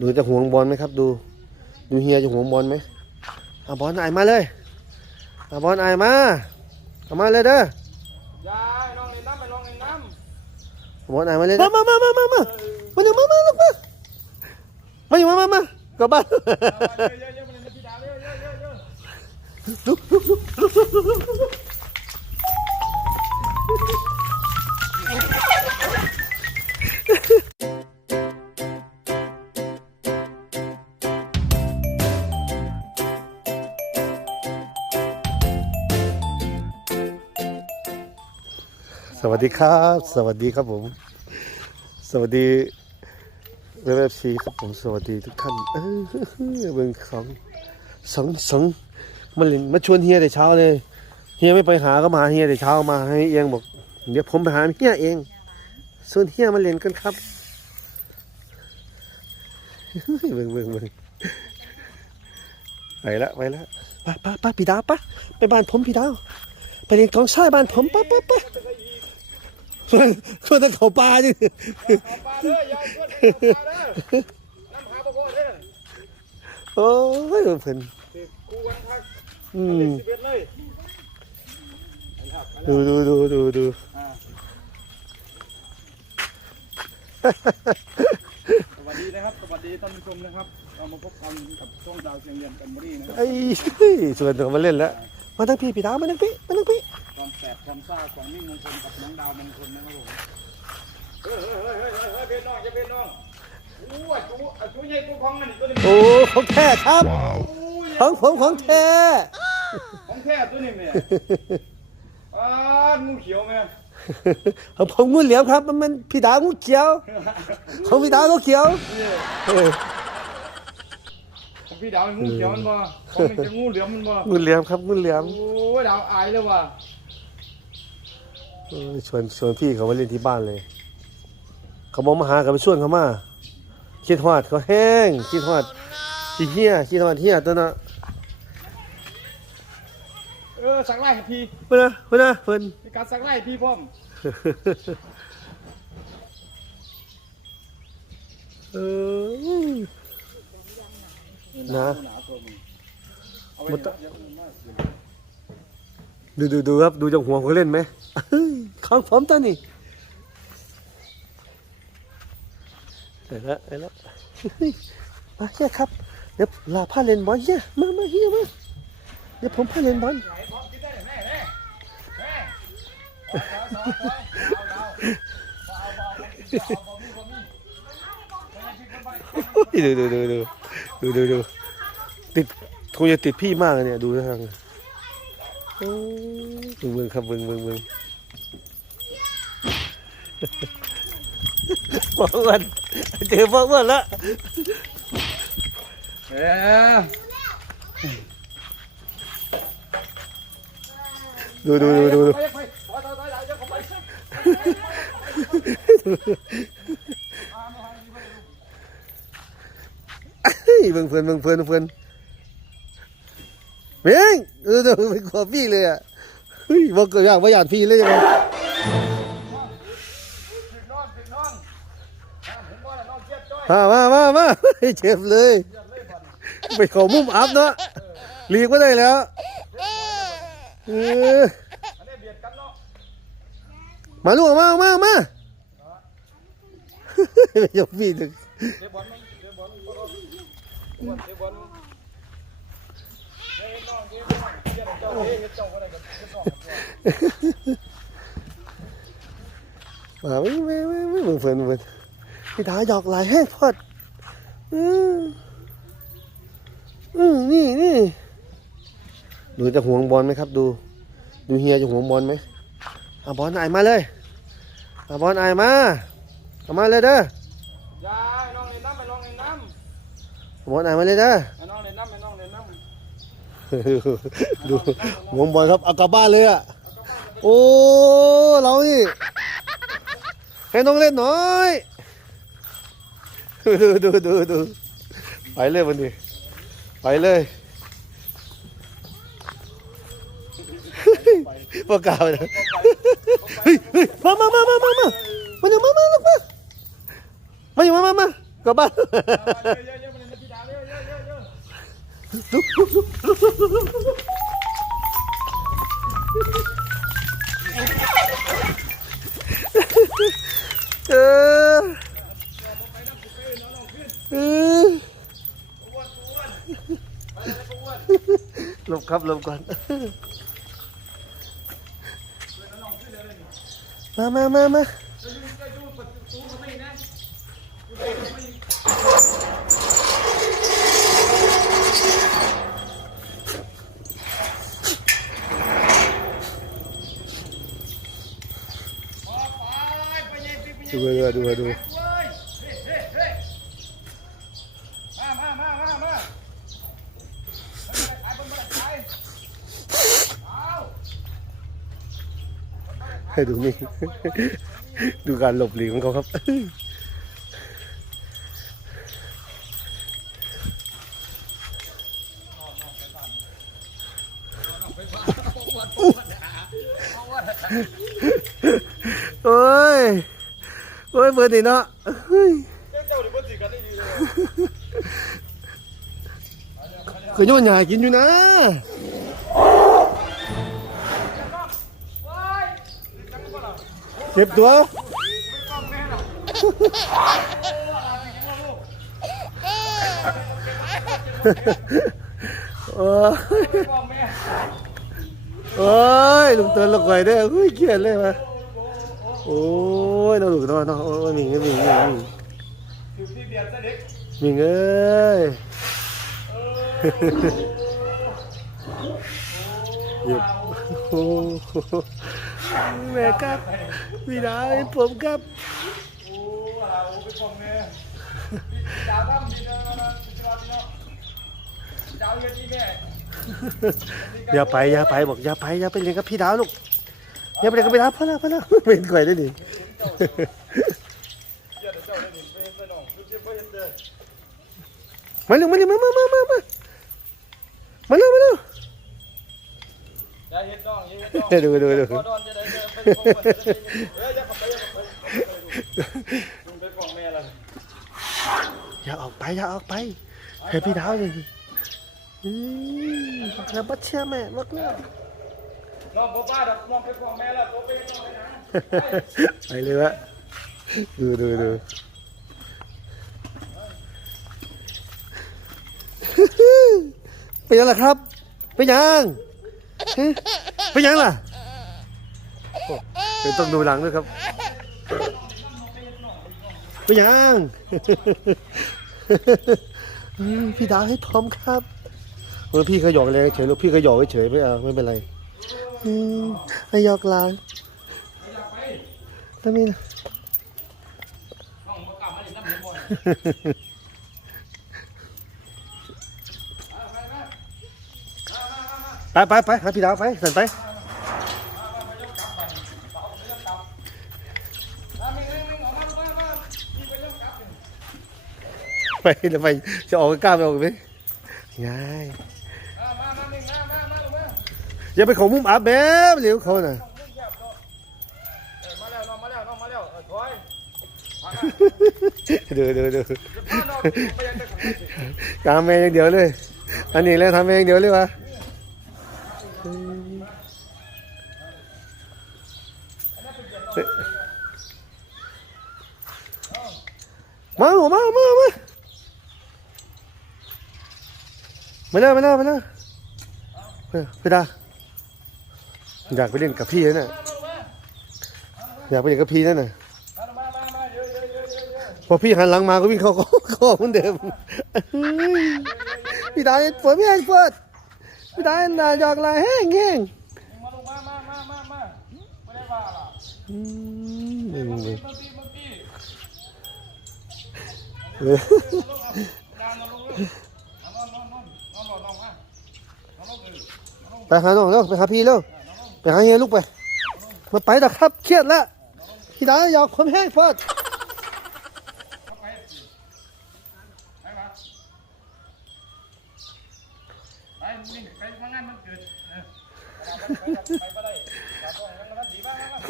ดูจะห่วงบอลไหมครับ ดู ดูเฮียจะห่วงบอลไหมเอาบอลไอายมาเลยเอาบอลไอายมาเอามาเลยเด้อยายน้องเล่นน้ำไปน้องเล่นน้เอาบอลไอายมาเลยมามามามามามามาอยู่มามามามามาอยู่มามามากลับบ้านำเยอะเยอะเยอะมาเล่นพี่ด สวัสดีครับ สวัสดีครับผม สวัสดีเว็บซีครับผมสวัสดีทุกท่านเออเบิ่งสองสองสองมาเล่นมาชวนเฮียแต่เช้าเลยเฮียไม่ไปหาก็มาเฮียแต่เช้ามาให้เอียงบอกเดี๋ยวผมไปหาเฮียเองส่วนเฮียมาเล่นกันครับเบิ่งเบิ่งเบิ่งไปละไปละไปไปไปพี่ดาวไปไปบ้านผมพี่ดาวไปเล่นกองทรายบ้านผมปไปไปช วนชวนแต่เขาปลาดิเอาปลาเด้อยายชวนไปเอาปลาเด้อน้ำหาปลาโก้เด้อโอ้ยเพิ่นสิกูวันทักอืมสิบเอ็ดเลยอันครับอันดูดูดูดูดูอ่าสวัสดีนะครับ สวัสดีท่านผู้ชมนะครับ เรามาพบกันกับช่องดาวเชียงเรียนกันบรีนะครับไอ้ชวนตัวมาเล่นแล้ว มาทั้งพี่พี่ดาวมาทั้งพี่มาทั้งพี่ความ แสบความซ่าของมิ่งมงคลกับน้องดาวมงคลนะครับผมเฮ้ยเฮ้ยเฮ้ยเฮ้ยเฮ้ยเฮ้ยเพื่อนน้องจะเพื่อนน้องอู้อะจูอะจูใหญ่กูของมันอีกตัวนึงโอ้ของแท้ครับของผมของแท้ของแท้ตัวนี้เนี่อ้างูเขียวแม่ของผมงูเหลี่ยมครับ มันมันพี่ดาวงูเขียวของพี่ดาวงูเขียวของพี่ดาวงูเขียวมันบ่ของมันจะงูเหลือมมันบ่งูเหลี่ยมครับงูเหลี่ยมโอ้ยดาวอายเลยว่ะ ชวนชวนพี่เขามาเล่นที่บ้านเลย เขาบอกมาหาเขาไปชวนเขามาคิดฮอดเขาแห้งคิดฮอดขี้เหี้ยคิดฮอดเหี้ยตัวน่ะเออสักไล่ให้พี่เพิ่นนะเพิ่นนะเพิ่นมีการสักไล่ให้พี่พร้อมเออนะหนาตัวมึงเอาไว้มันเดี๋ตะยวเดี๋ยวมันมาดูดูดูครับดูจากหัวเขาเล่นไหมเฮ้ย ของผมตัวนี้ไปละไปล้วมาเฮียครับ เดี๋ยวลาผ้าเลนบอลเฮียมามาเฮียมาเดี๋ยวผมผ้าเลนบอลดูดูดูดูดูดูดูติดคงจะติดพี่มากเลยเนี่ย ดูทางดูเมืองครับเมืองเมืองเมือง พ่ออ้วนเจอพ่ออ้วนแล้วเอ๊ะดูดูดูดูดูไอ้เฮ้ยเบิ่งเพื่อนเบิ่งเพื่อนเพื่อนเม่งเออเดี๋ยวไปขอพี่เลยอะเฮ้ยบอกเกิดอยากว่าอยากพี่เลยยังไงถึ มามามามาเจ็บเลย ไปขอมุ่มอัพเนาะหลีกไม่ได้แล้วเออมาลูกมามามาไม่ยกพี่ถึงมาไม่ไม่ไม่เหมือนเพื่อน พี่ตาหยอกหลายแห้งพอดอืมอืมนี่นี่ดูจะห่วงบอลไหมครับ ดู ดูเฮียจะห่วงบอลไหมเอาบอลไอายมาเลยเอาบอลไอายมาเอามาเลยเด้อยายน้องเล่นน้ำไปน้องเล่นน้เอาบอลไอายมาเลยเด้อำให้น้องเล่นน้ำให้น้องเล่นน้ำดูห่วงบอลครับเอากลับบ้านเลยอะโอ้เรานี่ให้น้องเล่นหน่อย ดูดูดูดูไปเลยวันนี้ไปเลยประกาเลยเฮ้ยเฮ้ยมามามามามามามาเดี๋ยวมามาลูกมามาอยู่มามามากลับบ้าน ลบครับลบก่อน มามามามาดูดูดูดู ดูนี่ ดูการหลบหลีกของเขาครับ โอ้ย โอ้ยเบิร์ดนี่เนาะเฮ้ยเจ้าหรือว่าสิกันได้ดีเลยก็ย้อนยายกินอยู่นะ จ็บตัวโอ้ยโอ้ยลุงเตือนลูกไว้ด้อเฮ้ยเกลียดเลยมาโอ้ยน้องลูกน้องน้องโอ้ยมิงมิงมิงมิงเบียร์ซะเด็กมิงเอ้ยเหยียบโอ้โหแม่ครับ พี่ดาวให้ผมครับ โอ้อะไรโอ้ไม่ต้องแม่พี่ดาวทำดีนะนะพี่ดาวพี่เนาะพี่ดาวเยอะที่แม่อย่าไปอย่าไปบอกอย่าไปอย่าไปเรียนกับพี่ดาวลูกอย่าไปเรียนกับพี่ดาวพอแล้วพอแล้วเป็นไข่ได้ดิเยอะเดี๋ยวเจ้าเลยดิไปเห็นไปน้องไปเจ็บไปเห็นเด้อมาเร็วมาเร็วมามามามามามาเร็วมาเร็ว อย่าเห็นน้องเห็นน้องดูดูดูอดอนจะได้ไปฟ้องเอ้ยอย่าขับไปอย่าขับไปลุงไปฟ้องแม่ละอย่าออกไปอย่าออกไปให้พี่ดาวเลยอืมบอกแล้วบัดเชื่อแม่บอกแล้วน้องพ่อป้าดอกน้องไปฟ้องแม่ละตัวเป็นน้องไปนะไปเลยวะดูดูดูเป็นยังล่ะครับเป็นยัง เป็นยังล่ะโอ้เป็นต้องดูหลังด้วยครับเป็นยังอืมพี่ดาวให้พร้อมครับเออพี่ขยอกเลยเฉยลูกพี่ขยอกเฉยไม่เอาไม่เป็นไรอืมขยอกหลานทำไมนะ น้องบ่กลับมาดิน้ำหมูบ่อย ไปไปไปหาพี่ดาวไปสั่นไปน้ำมีเรื่องออกมาลูกมามามีไปเรื่องกลับไปเดี๋ยวไปจะออกกล้าไปออกไหมง่ายมามามาหนึ่งมามามาลูกมาอย่าไปเของมุมอาบแบบเหลียวเขาน่ะน้องมึงแคบเนาะเออมาแล้วน้องมาแล้วน้องมาแล้วเออถอยมาดูดูดูจะพาน้องไปยังจะขับรถสิตามเองอย่างเดียวเลย อันนี้เลยทำเองอย่างเดียวเลยวะ มาหัวมามามามาเร็วมาเร็วมาเร็วเพี่ดาอยากไปเล่นกับพี่นั่นน่ะอยากไปเล่นกับพี่นั่นน่ะพอพี่หันหลังมาก็วิ่งเข้าเข้าเหมือนเดิมพี่ดาฝนไม่แห้งฝน พี่ดาหนาหยอกลายแห้งแห้งมาลูกมามามามามาไม่ได้ว่าล่ะอืมบางทีบางทีบางทีเออลงเอาดาวมาลงเลยนอนนอนนอนนอนนอนนอนมานอนลงเลยนอนลงไปหาน้องเร็วไปหาพี่เร็วไปหาเฮียลูกไปมาไปดอกครับเครียดแล้วพี่ดาหยอกผมแห้งฝนเข้าไปไปมาไปนี่ไปมางานมันเกิดเอ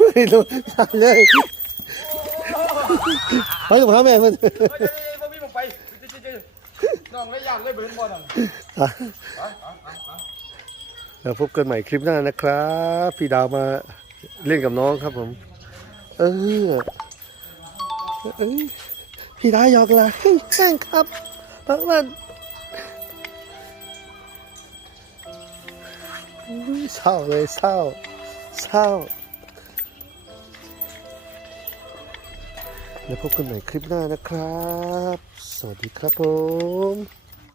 อ ไปไปไปไปได้ไปไปดีมากมากไม่รู้ทำเลยไปกับหาแม่มันเฮ้ยเฮ้ยเฮ้ยบ่ผมไปน้องเลยย่านเลยเบิ่งบ่นั่นแล้วพบกันใหม่คลิปหน้านะครับ พี่ดาวมาเล่นกับน้องครับผม เออเอ้ยพี่ดาวหยอกละแห้งครับเพราะว่าเศร้าเลยเศร้าเศร้า แล้วพบกันใหม่คลิปหน้านะครับ สวัสดีครับผม